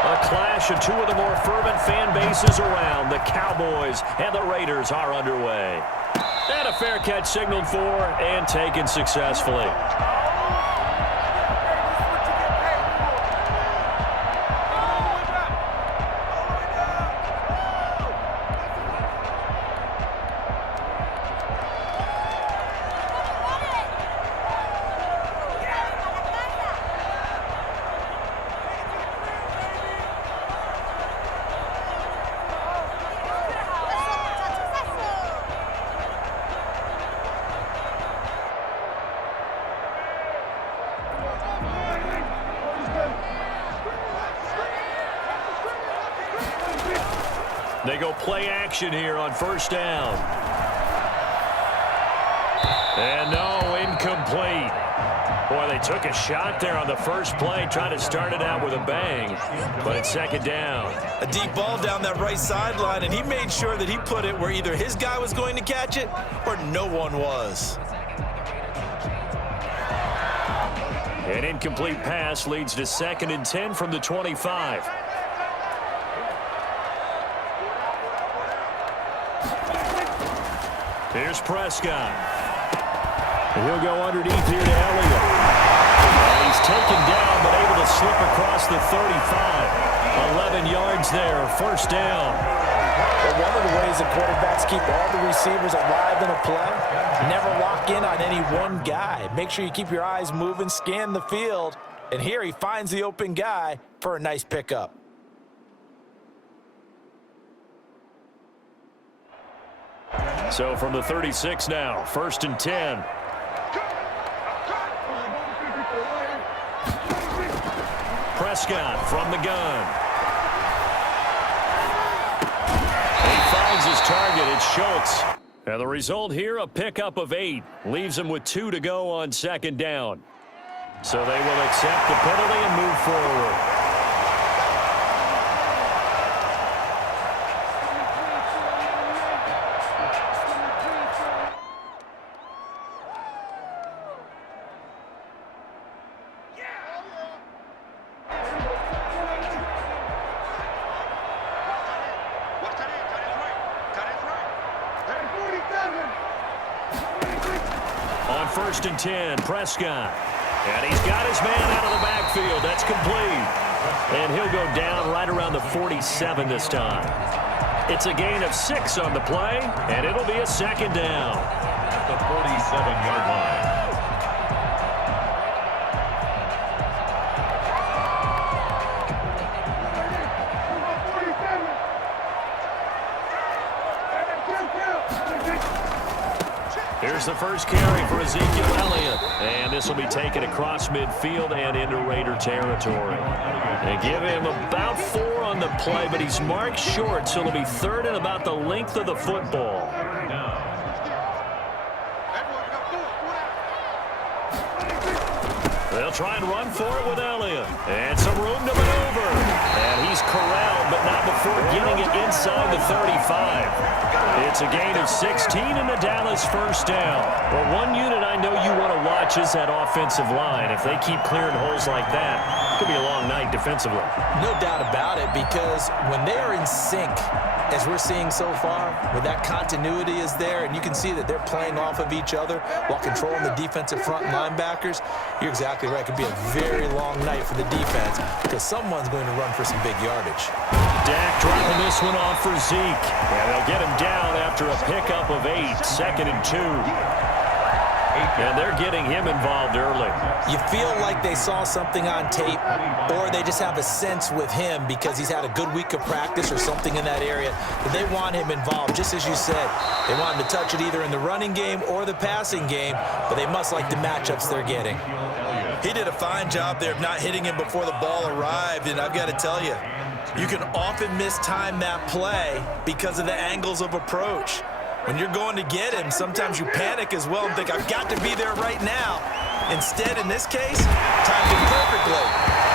A clash of two of the more fervent fan bases around. The Cowboys and the Raiders are underway. And a fair catch signaled for and taken successfully. They go play action here on first down. And no, incomplete. Boy, they took a shot there on the first play, trying to start it out with a bang, but it's second down. A deep ball down that right sideline, and he made sure that he put it where either his guy was going to catch it or no one was. An incomplete pass leads to 2nd and 10 from the 25. Here's Prescott. He'll go underneath here to Elliott. And he's taken down, but able to slip across the 35. 11 yards there, first down. Well, one of the ways that quarterbacks keep all the receivers alive in a play, never lock in on any one guy. Make sure you keep your eyes moving, scan the field, and here he finds the open guy for a nice pickup. So from the 36 now, 1st and 10. Prescott from the gun. He finds his target. It's Schultz. And the result here, a pickup of 8. Leaves him with 2 to go on 2nd down. So they will accept the penalty and move forward. On 1st and 10, Prescott. And he's got his man out of the backfield. That's complete. And he'll go down right around the 47 this time. It's a gain of 6 on the play, and it'll be a 2nd down. At the 47-yard line. Here's the first carry for Ezekiel Elliott. And this will be taken across midfield and into Raider territory. They give him about 4 on the play, but he's marked short, so it'll be 3rd and about the length of the football. They'll try and run for it with Elliott. And some room to maneuver. And he's corralled, but not before getting it inside the 35. It's a gain of 16 in the Dallas first down. Well, one unit I know you want to watch is that offensive line. If they keep clearing holes like that, it could be a long night defensively. No doubt about it, because when they are in sync, as we're seeing so far, when that continuity is there, and you can see that they're playing off of each other while controlling the defensive front linebackers, you're exactly right. It could be a very long night for the defense because someone's going to run for some big yardage. Dak dropping this one off for Zeke. And they'll get him down after a pickup of 8, 2nd and 2. And they're getting him involved early. You feel like they saw something on tape, or they just have a sense with him because he's had a good week of practice or something in that area that they want him involved. Just as you said, they want him to touch it either in the running game or the passing game, but they must like the matchups they're getting. He did a fine job there of not hitting him before the ball arrived, and I've got to tell you, you can often mistime that play because of the angles of approach. When you're going to get him, sometimes you panic as well and think, I've got to be there right now. Instead, in this case, timed it perfectly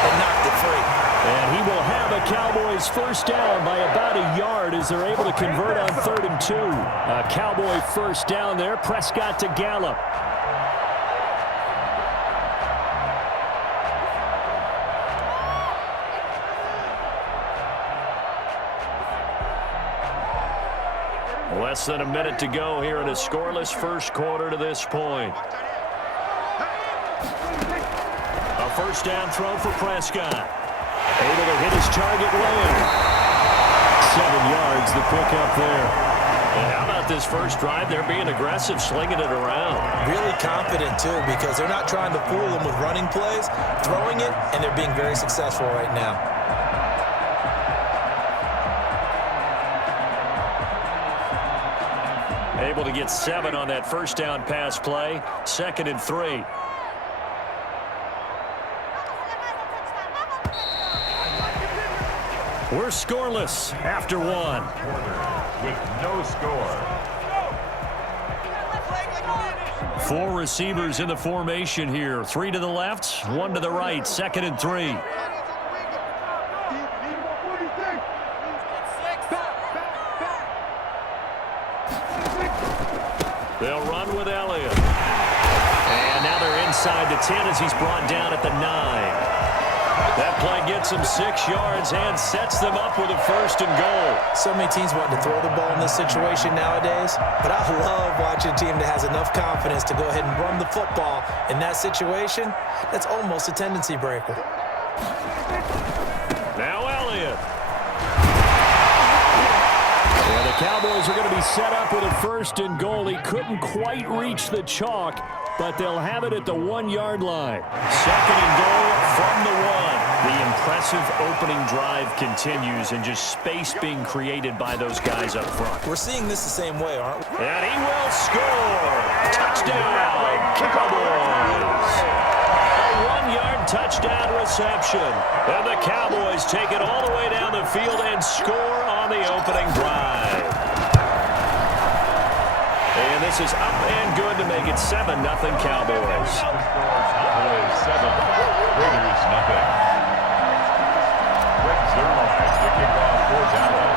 and knocked it free. And he will have a Cowboys first down by about a yard as they're able to convert on 3rd and 2. A Cowboy first down there, Prescott to Gallup. Less than a minute to go here in a scoreless first quarter to this point. A first down throw for Prescott. Able to hit his target lane. 7 yards, the pickup there. And how about this first drive? They're being aggressive, slinging it around. Really confident, too, because they're not trying to fool them with running plays, throwing it, and they're being very successful right now. Able to get 7 on that first down pass play. 2nd and 3. We're scoreless after 1. With no score. 4 receivers in the formation here. 3 to the left, 1 to the right. 2nd and 3. They'll run with Elliott. And now they're inside the 10 as he's brought down at the 9. That play gets them 6 yards and sets them up with a 1st and goal. So many teams want to throw the ball in this situation nowadays, but I love watching a team that has enough confidence to go ahead and run the football in that situation. That's almost a tendency breaker. Now Elliott. And the Cowboys are going to be set up with a 1st and goal. He couldn't quite reach the chalk, but they'll have it at the 1-yard line. 2nd and goal from the 1. The impressive opening drive continues and just space being created by those guys up front. We're seeing this the same way, aren't we? And he will score. Touchdown, Cowboys. A 1-yard touchdown reception. And the Cowboys take it all the way down the field and score on the opening drive. And this is up and good to make it 7-0 Cowboys. Cowboys 7, Raiders nothing.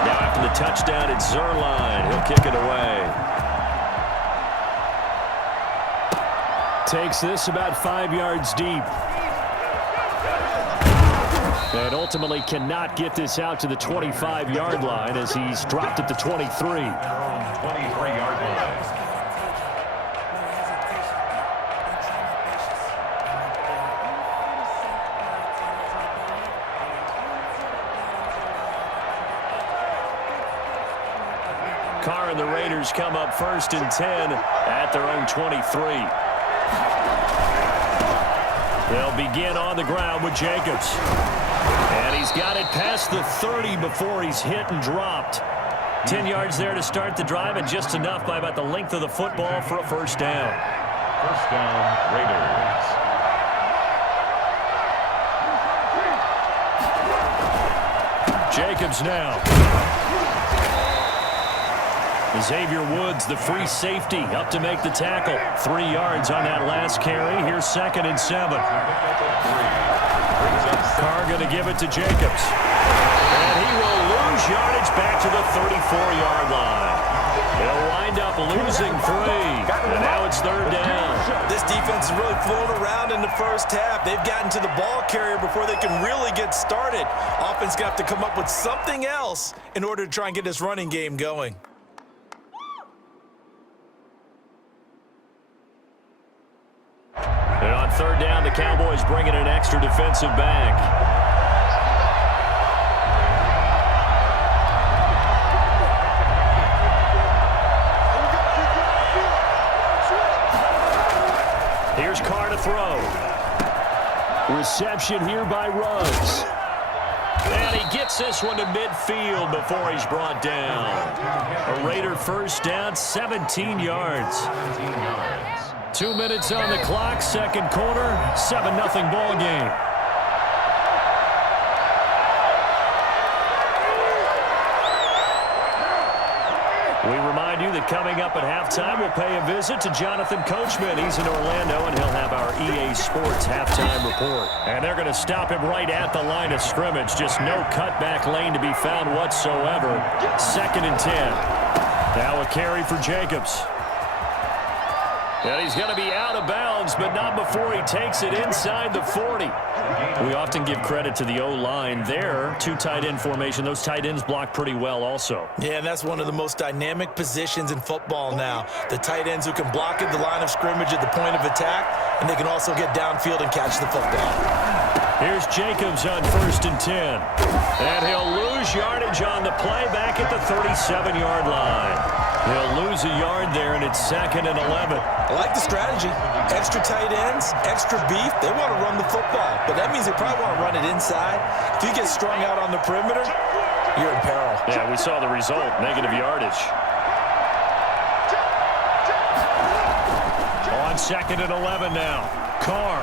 Now after the touchdown, it's Zerline. He'll kick it away. Takes this about 5 yards deep. And ultimately cannot get this out to the 25-yard line as he's dropped at the 23. 23-yard line. Carr and the Raiders come up 1st and 10 at their own 23. They'll begin on the ground with Jacobs. And he's got it past the 30 before he's hit and dropped. 10 yards there to start the drive, and just enough by about the length of the football for a 1st down. 1st down, Raiders. Jacobs now. Xavier Woods, the free safety, up to make the tackle. 3 yards on that last carry. Here's 2nd and 7. Carr going to give it to Jacobs. And he will lose yardage back to the 34-yard line. They'll wind up losing 3. And now it's 3rd down. This defense is really flown around in the first half. They've gotten to the ball carrier before they can really get started. Offense got to come up with something else in order to try and get this running game going. And on 3rd down, the Cowboys bring in an extra defensive back. Here's Carr to throw. Reception here by Ruggs. And he gets this one to midfield before he's brought down. A Raider 1st down, 17 yards. 2 minutes on the clock, 2nd quarter, 7-0 ball game. We remind you that coming up at halftime, we'll pay a visit to Jonathan Coachman. He's in Orlando, and he'll have our EA Sports halftime report. And they're going to stop him right at the line of scrimmage. Just no cutback lane to be found whatsoever. 2nd and 10. Now a carry for Jacobs. And he's going to be out of bounds, but not before he takes it inside the 40. We often give credit to the O-line there. Two tight end formation. Those tight ends block pretty well also. Yeah, and that's one of the most dynamic positions in football now. The tight ends who can block at the line of scrimmage at the point of attack, and they can also get downfield and catch the football. Here's Jacobs on 1st and 10. And he'll lose yardage on the play back at the 37-yard line. He'll lose a yard there, and it's 2nd and 11. I like the strategy. Extra tight ends, extra beef. They want to run the football, but that means they probably want to run it inside. If you get strung out on the perimeter, you're in peril. Yeah, we saw the result, negative yardage. On 2nd and 11 now. Carr.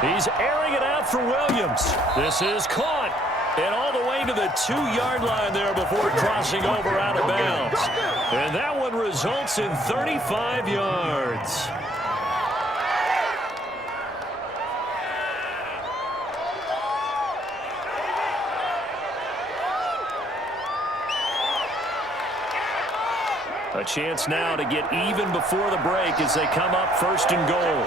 He's airing it out for Williams. This is caught. And all the way to the 2-yard line there before crossing over out of bounds. And that one results in 35 yards. A chance now to get even before the break as they come up 1st and goal.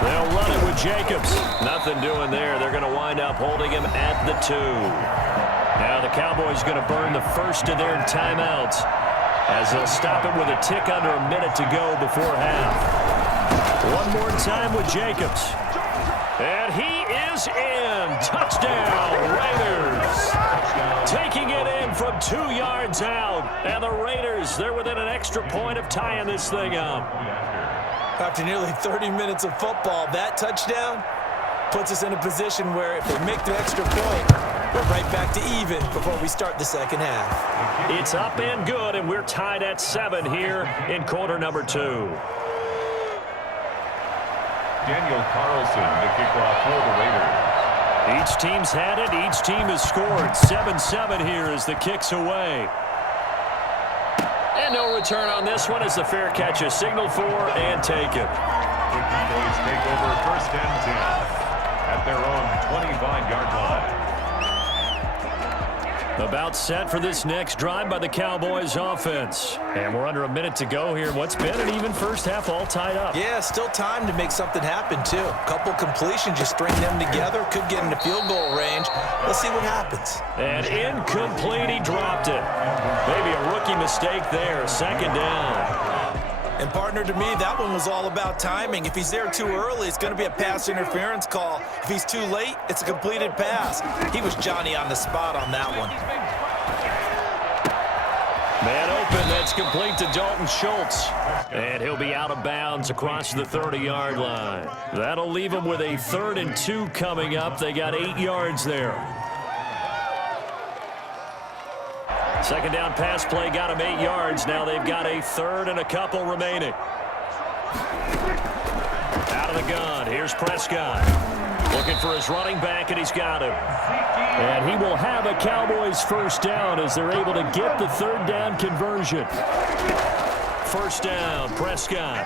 They'll run it with Jacobs. Nothing doing there. They're going to wind up holding him at the 2. Now the Cowboys going to burn the first of their timeouts as they'll stop it with a tick under a minute to go before half. One more time with Jacobs. And he is in. Touchdown, Raiders. Taking it in from 2 yards out. And the Raiders, they're within an extra point of tying this thing up. After nearly 30 minutes of football, that touchdown puts us in a position where if they make the extra point, we're right back to even before we start the second half. It's up and good, and we're tied at 7 here in quarter number 2. Daniel Carlson to kick off for the Raiders. Each team's had it. Each team has scored. 7-7 here as the kick's away. And no return on this one as the fair catch is signaled for and taken. The Cowboys take over 1st and 10 at their own 25-yard line. About set for this next drive by the Cowboys offense. And we're under a minute to go here. What's been an even first half all tied up. Yeah, still time to make something happen, too. A couple completions, just string them together. Could get into field goal range. Let's see what happens. And incomplete, he dropped it. Maybe a rookie mistake there. 2nd down. And, partner, to me, that one was all about timing. If he's there too early, it's going to be a pass interference call. If he's too late, it's a completed pass. He was Johnny on the spot on that one. Man open, that's complete to Dalton Schultz. And he'll be out of bounds across the 30-yard line. That'll leave him with a 3rd and 2 coming up. They got 8 yards there. 2nd down pass play got him 8 yards. Now they've got a 3rd and a couple remaining. Out of the gun. Here's Prescott. Looking for his running back, and he's got him. And he will have a Cowboys 1st down as they're able to get the 3rd down conversion. 1st down, Prescott.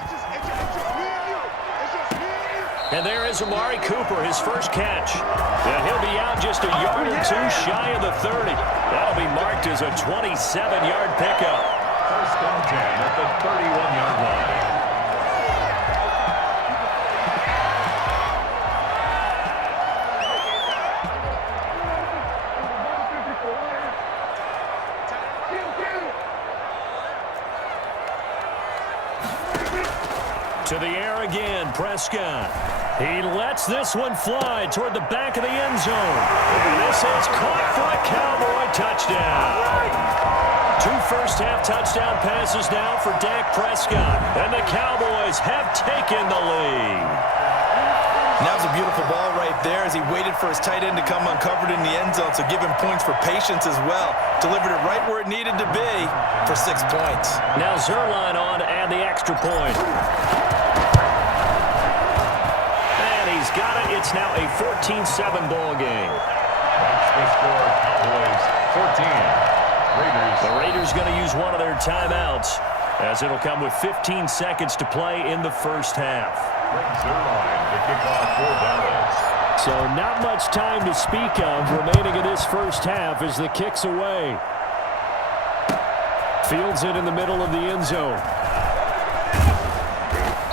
And there is Amari Cooper, his first catch. And he'll be out just a yard or 2 shy of the 30. That'll be marked as a 27-yard pickup. 1st and 10 at the 31-yard line. To the air again, Prescott. He lets this one fly toward the back of the end zone. And this is caught for a Cowboy touchdown. 2 first-half touchdown passes now for Dak Prescott. And the Cowboys have taken the lead. And that was a beautiful ball right there as he waited for his tight end to come uncovered in the end zone, so give him points for patience as well. Delivered it right where it needed to be for 6 points. Now Zerline on to add the extra point. And he's got it. It's now a 14-7 ball game. That's the score. Cowboys 14. Raiders. The Raiders going to use one of their timeouts as it'll come with 15 seconds to play in the first half. Zerline to kick off for Dallas. So not much time to speak of remaining in this first half as the kick's away. Fields it in the middle of the end zone.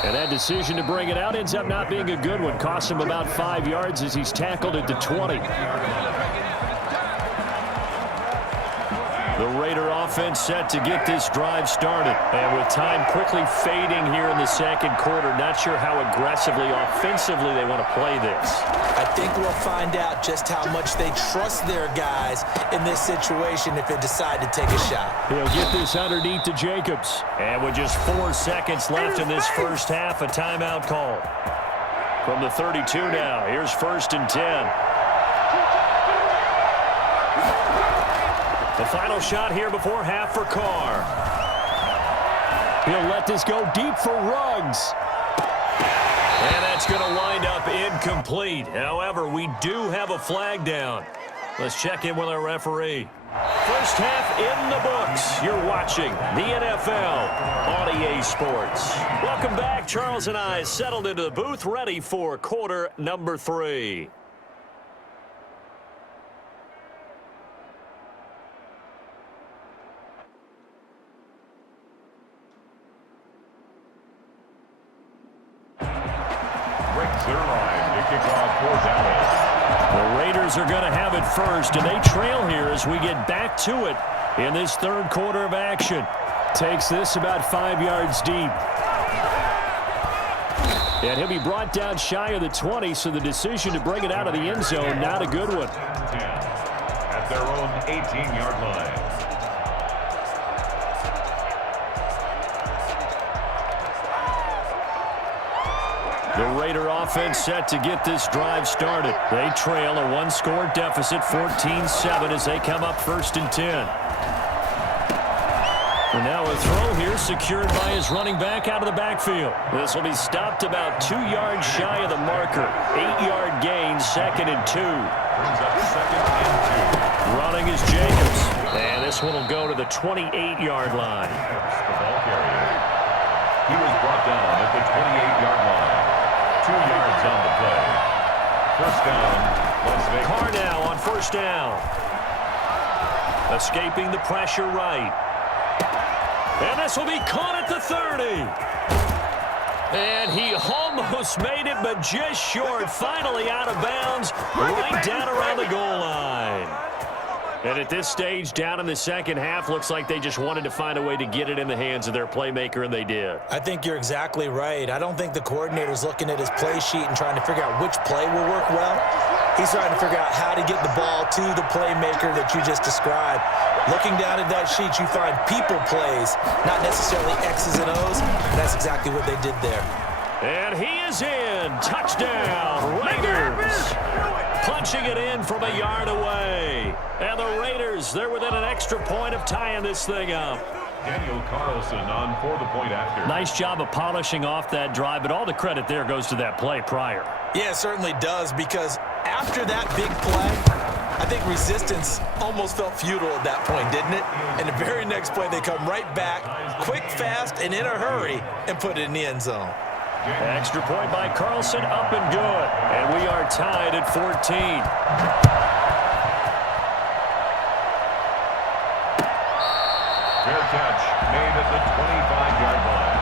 And that decision to bring it out ends up not being a good one. Costs him about 5 yards as he's tackled at the 20. The Raider offense set to get this drive started. And with time quickly fading here in the second quarter, not sure how aggressively, offensively they want to play this. I think we'll find out just how much they trust their guys in this situation if they decide to take a shot. He'll get this underneath to Jacobs. And with just 4 seconds left in this first half, a timeout call. From the 32 now, here's 1st and 10. The final shot here before half for Carr. He'll let this go deep for Ruggs. And that's going to wind up incomplete. However, we do have a flag down. Let's check in with our referee. First half in the books. You're watching the NFL on EA Sports. Welcome back. Charles and I settled into the booth, ready for quarter number 3. The Raiders are going to have it first, and they trail here as we get back to it in this third quarter of action. Takes this about 5 yards deep. And he'll be brought down shy of the 20, so the decision to bring it out of the end zone, not a good one. At their own 18-yard line. The Raider offense set to get this drive started. They trail a one-score deficit, 14-7, as they come up 1st and 10. And now a throw here secured by his running back out of the backfield. This will be stopped about 2 yards shy of the marker. 8-yard gain, 2nd and 2. Brings up 2nd and 2. Running is Jacobs. And this one will go to the 28-yard line. The ball carrier. He was brought down at the 28-yard line. 2 yards on the play. First down, Las Vegas. Carr now on first down. Escaping the pressure right. And this will be caught at the 30. And he almost made it, but just short. Finally out of bounds, right down around the goal line. And at this stage, down in the second half, looks like they just wanted to find a way to get it in the hands of their playmaker, and they did. I think you're exactly right. I don't think the coordinator's looking at his play sheet and trying to figure out which play will work well. He's trying to figure out how to get the ball to the playmaker that you just described. Looking down at that sheet, you find people plays, not necessarily X's and O's, and that's exactly what they did there. And he is in. Touchdown, Raiders. Punching it in from a yard away. And the Raiders, they're within an extra point of tying this thing up. Daniel Carlson on for the point after. Nice job of polishing off that drive, but all the credit there goes to that play prior. Yeah, it certainly does, because after that big play, I think resistance almost felt futile at that point, didn't it? And the very next play, they come right back, quick, fast, and in a hurry, and put it in the end zone. Extra point by Carlson, up and good. And we are tied at 14. Fair catch made at the 25-yard line.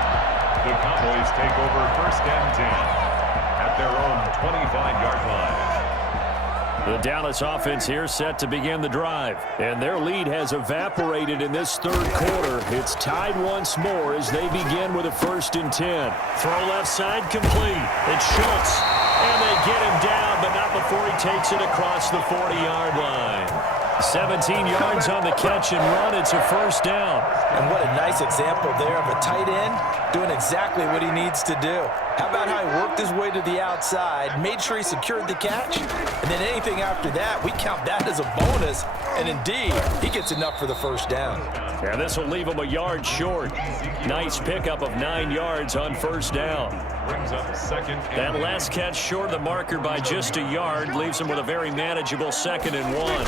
The Cowboys take over 1st and 10 at their own 25-yard line. The Dallas offense here set to begin the drive. And their lead has evaporated in this third quarter. It's tied once more as they begin with a 1st and 10. Throw left side complete. It's Schultz. And they get him down, but not before he takes it across the 40-yard line. 17 yards on the catch and run. It's a 1st down. And what a nice example there of a tight end doing exactly what he needs to do. How about how he worked his way to the outside, made sure he secured the catch, and then anything after that, we count that as a bonus. And indeed, he gets enough for the 1st down. And this will leave him a yard short. Nice pickup of 9 yards on 1st down. Brings up 2nd and That last catch short of the marker by just a yard leaves him with a very manageable 2nd and 1.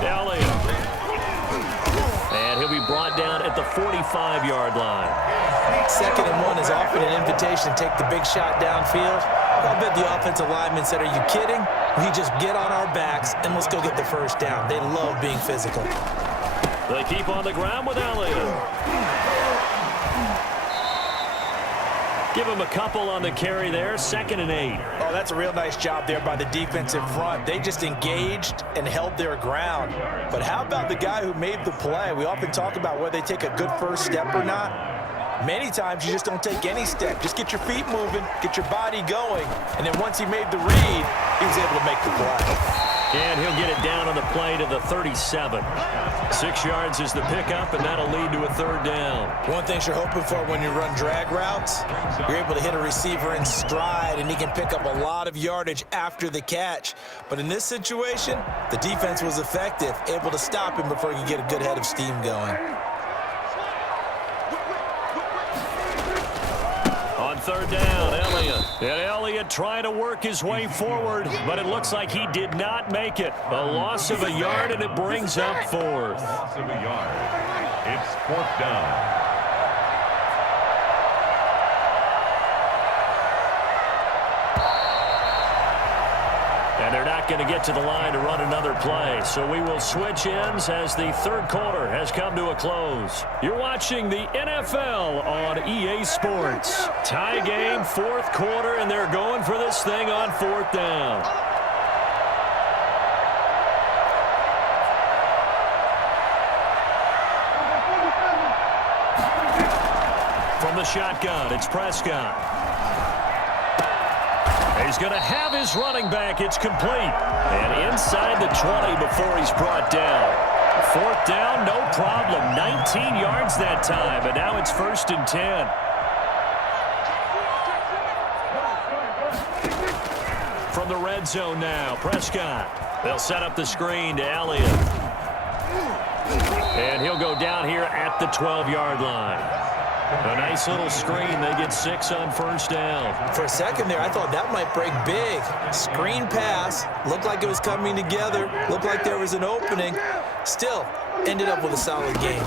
Elliott. And he'll be brought down at the 45-yard line. 2nd and 1 is often an invitation to take the big shot downfield. I bet the offensive lineman said, are you kidding? We just get on our backs and let's go get the 1st down. They love being physical. They keep on the ground with Elliott. Give him a couple on the carry there, 2nd and 8. Oh, that's a real nice job there by the defensive front. They just engaged and held their ground. But how about the guy who made the play? We often talk about whether they take a good first step or not. Many times you just don't take any step. Just get your feet moving, get your body going, and then once he made the read, he was able to make the play. And he'll get it down on the play to the 37. 6 yards is the pickup, and that'll lead to a 3rd down. One thing you're hoping for when you run drag routes, you're able to hit a receiver in stride, and he can pick up a lot of yardage after the catch. But in this situation, the defense was effective, able to stop him before he could get a good head of steam going. On 3rd down, Elliott. And Elliott trying to work his way forward, but it looks like he did not make it. A loss of a yard, and it brings up 4th. Loss of a yard. It's 4th down. And they're not going to get to the line to run another play. So we will switch ends as the 3rd quarter has come to a close. You're watching the NFL on EA Sports. Tie game, 4th quarter, and they're going for this thing on 4th down. From the shotgun, it's Prescott. He's going to have his running back. It's complete. And inside the 20 before he's brought down. 4th down, no problem. 19 yards that time, and now it's 1st and 10. From the red zone now, Prescott. They'll set up the screen to Elliott. And he'll go down here at the 12-yard line. A nice little screen. They get 6 on 1st down. For a second there, I thought that might break big. Screen pass. Looked like it was coming together. Looked like there was an opening. Still, ended up with a solid game.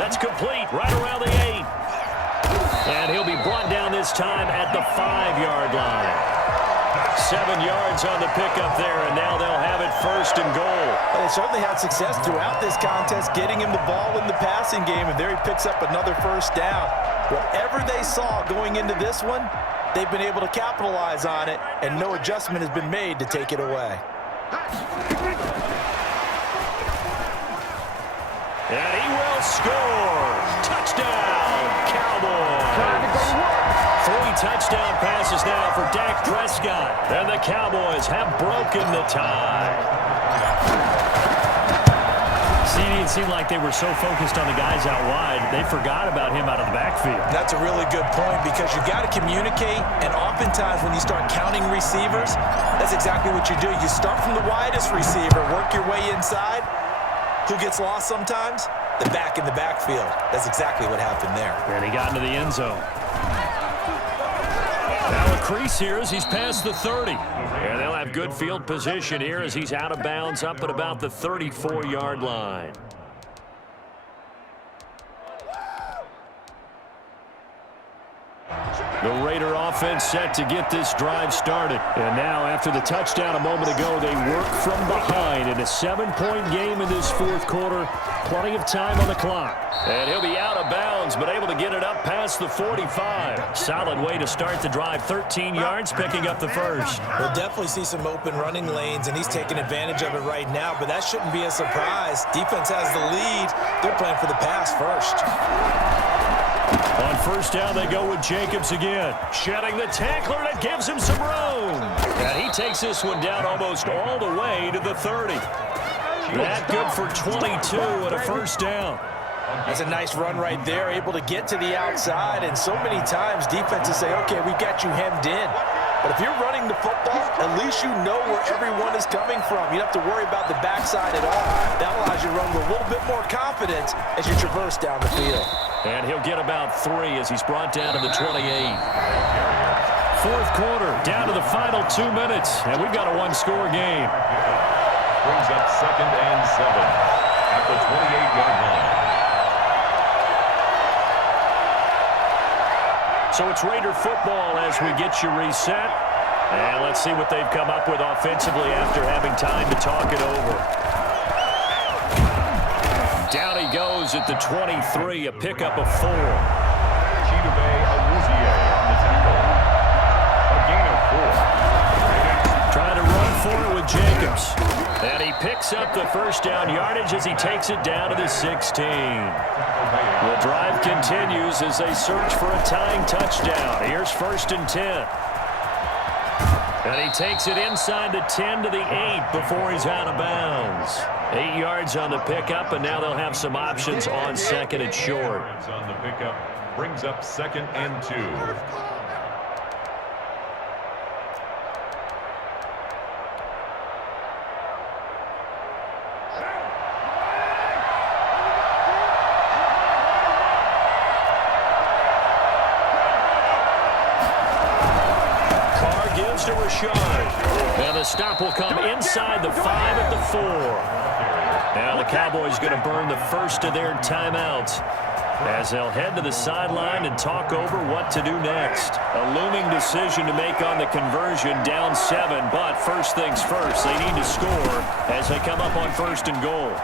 That's complete. Right around the 8. And he'll be brought down this time at the 5-yard line. 7 yards on the pickup there, and now they'll have it 1st and goal. Well, they certainly had success throughout this contest, getting him the ball in the passing game, and there he picks up another 1st down. Whatever they saw going into this one, they've been able to capitalize on it, and no adjustment has been made to take it away. And he will score. Touchdown, Cowboys. 3 touchdown passes now for Dak Prescott. And the Cowboys have broken the tie. See, it didn't seem like they were so focused on the guys out wide, they forgot about him out of the backfield. That's a really good point because you got to communicate, and oftentimes when you start counting receivers, that's exactly what you do. You start from the widest receiver, work your way inside. Who gets lost sometimes? The back in the backfield. That's exactly what happened there. And he got into the end zone. Now a crease here as he's past the 30. And they'll have good field position here as he's out of bounds up at about the 34-yard line. The Raider offense set to get this drive started. And now, after the touchdown a moment ago, they work from behind in a 7-point game in this 4th quarter. Plenty of time on the clock. And he'll be out of bounds, but able to get it up past the 45. Solid way to start the drive. 13 yards, picking up the 1st. We'll definitely see some open running lanes, and he's taking advantage of it right now, but that shouldn't be a surprise. Defense has the lead. They're playing for the pass first. On 1st down, they go with Jacobs again. Shedding the tackler that gives him some room. And he takes this one down almost all the way to the 30. That good for 22 and a 1st down. That's a nice run right there, able to get to the outside. And so many times defenses say, okay, we've got you hemmed in. But if you're running the football, at least you know where everyone is coming from. You don't have to worry about the backside at all. That allows you to run with a little bit more confidence as you traverse down the field. And he'll get about 3 as he's brought down to the 28. 4th quarter, down to the final 2 minutes. And we've got a one-score game. Brings up 2nd and 7 at the 28-yard line. So it's Raider football as we get you reset. And let's see what they've come up with offensively after having time to talk it over. Down he goes at the 23, a pickup of 4. Trying to run for it with Jacobs. And he picks up the first down yardage as he takes it down to the 16. The drive continues as they search for a tying touchdown. Here's 1st and 10. And he takes it inside the 10 to the 8 before he's out of bounds. 8 yards on the pickup, and now they'll have some options on 2nd and short. On the pickup brings up 2nd and 2. To Rashard. And the stop will come inside the 5 at the 4. Now the Cowboys going to burn the first of their timeouts as they'll head to the sideline and talk over what to do next. A looming decision to make on the conversion, down 7, but first things first, they need to score as they come up on 1st and goal.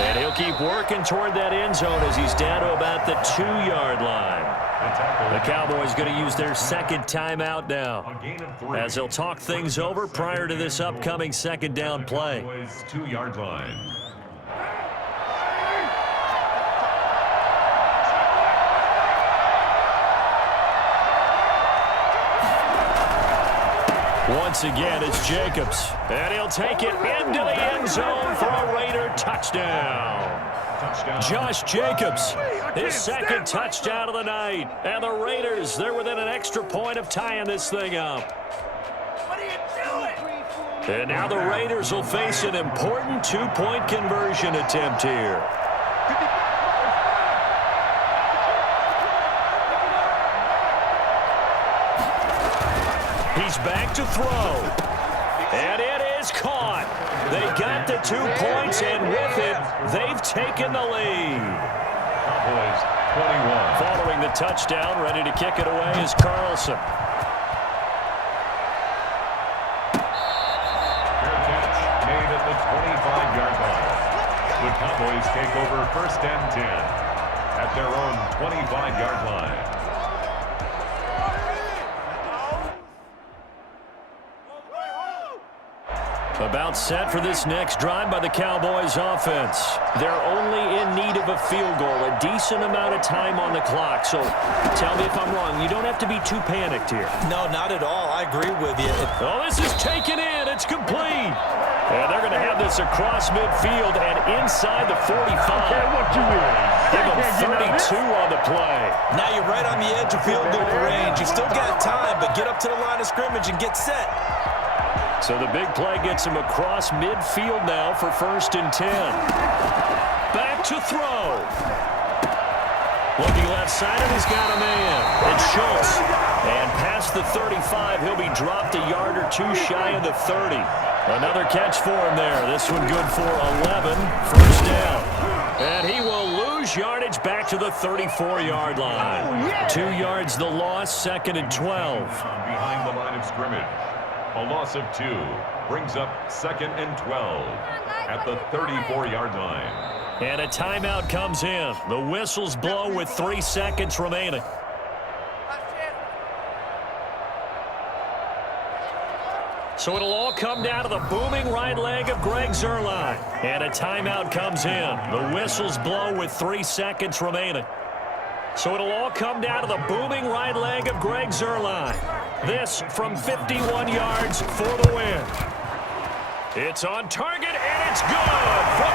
And he'll keep working toward that end zone as he's down to about the 2-yard line. The Cowboys going to use their 2nd timeout now as they'll talk things over prior to this upcoming 2nd down play. 2-yard line. Once again, it's Jacobs, and he'll take it into the end zone for a Raider touchdown. Josh Jacobs, his 2nd touchdown of the night. And the Raiders, they're within an extra point of tying this thing up. What are you doing? And now the Raiders will face an important 2-point conversion attempt here. He's back to throw. And it is caught. They got the 2 points, and with it, they've taken the lead. Cowboys 21. Following the touchdown, ready to kick it away is Carlson. Fair catch made at the 25-yard line. The Cowboys take over 1st and 10 at their own 25-yard line. About set for this next drive by the Cowboys offense. They're only in need of a field goal, a decent amount of time on the clock. So tell me if I'm wrong. You don't have to be too panicked here. No, not at all. I agree with you. Oh, this is taken in. It's complete. And they're going to have this across midfield and inside the 45. Give them 32 on the play. Now you're right on the edge of field goal range. You still got time, but get up to the line of scrimmage and get set. So the big play gets him across midfield now for 1st and 10. Back to throw. Looking left side, and he's got a man. It's Schultz. And past the 35, he'll be dropped a yard or 2 shy of the 30. Another catch for him there. This one good for 11. 1st down. And he will lose yardage back to the 34-yard line. 2 yards the loss, 2nd and 12. Behind the line of scrimmage. A loss of 2 brings up 2nd and 12 at the 34-yard line. And a timeout comes in. The whistles blow with 3 seconds remaining. So it'll all come down to the booming right leg of Greg Zuerlein. And a timeout comes in. The whistles blow with 3 seconds remaining. So it'll all come down to the booming right leg of Greg Zuerlein. This from 51 yards for the win. It's on target, and it's good. From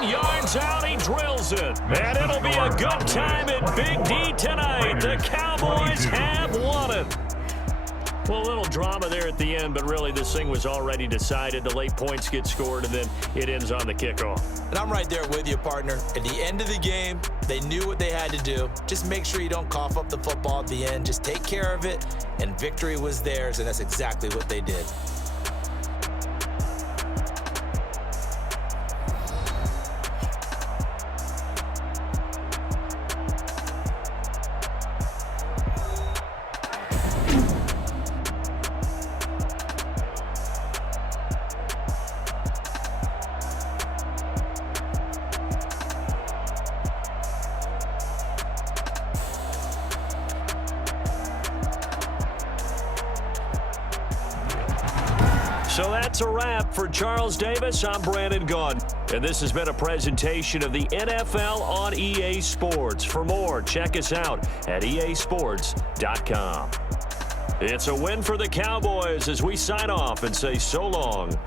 51 yards out, he drills it. And it'll be a good time at Big D tonight. The Cowboys have won it. Well, a little drama there at the end, but really this thing was already decided. The late points get scored, and then it ends on the kickoff. And I'm right there with you, partner. At the end of the game, they knew what they had to do. Just make sure you don't cough up the football at the end. Just take care of it, and victory was theirs, and that's exactly what they did. So that's a wrap. For Charles Davis, I'm Brandon Gaudin. And this has been a presentation of the NFL on EA Sports. For more, check us out at easports.com. It's a win for the Cowboys as we sign off and say so long